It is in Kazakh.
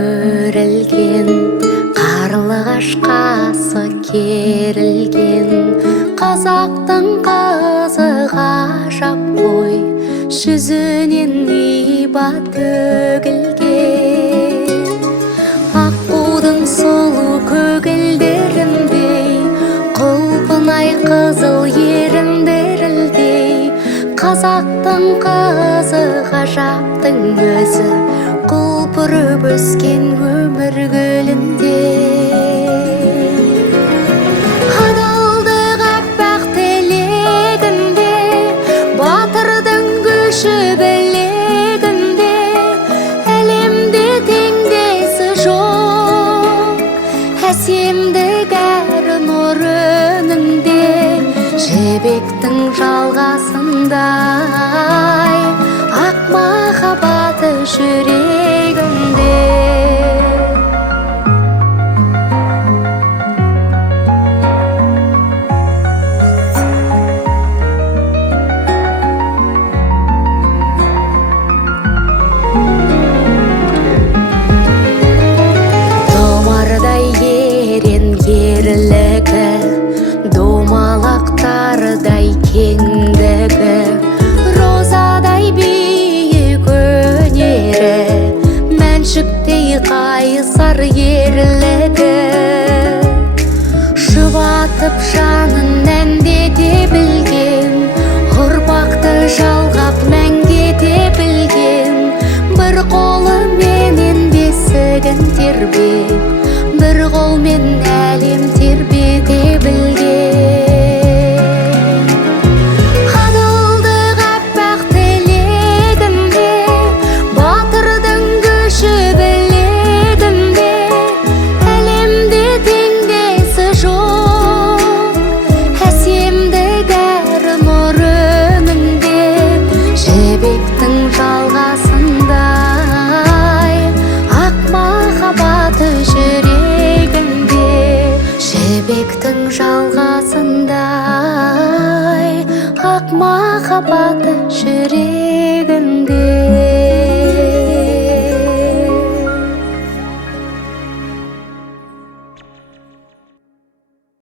өрілген, қарлығашқасы керілген. Қазақтың қызы ғажап қой, жүзінен иба төгілген. Аққудың сұлу көгілдеріндей, құлпынай қызыл еріндерілдей. Қазақтың қызы ғажаптың өзі, құлпырып өскен өмір гүлінде. Адалдық аппақ тілегінде, батырдың күші білегінде. Әлемде теңдесі жоқ, әсемдік әр нұр өнінде. Жібектің жалғасындай, ақ махаббаты жүрегімде. Томардай ерен ерлігі, домалақтардай кеңдігі. Розадай биік өнері, мәншіктей қайсар ерлігі. Жұбатып жанын әндете білген, ұрпақты жалғап мәңгете білген. Бір қолыменен бесігін тербеп, бір қолмен әлем тербете білген. Адалдық аппақ тілегінде, батырдың күші білегінде. Әлемде теңдесі жоқ, әсемдік әр нұр өнінде. Жібектің жалғасындай, ақ махаббаты жүрегімде. Жібектің жалғасындай, ақ махаббаты жүрегімде.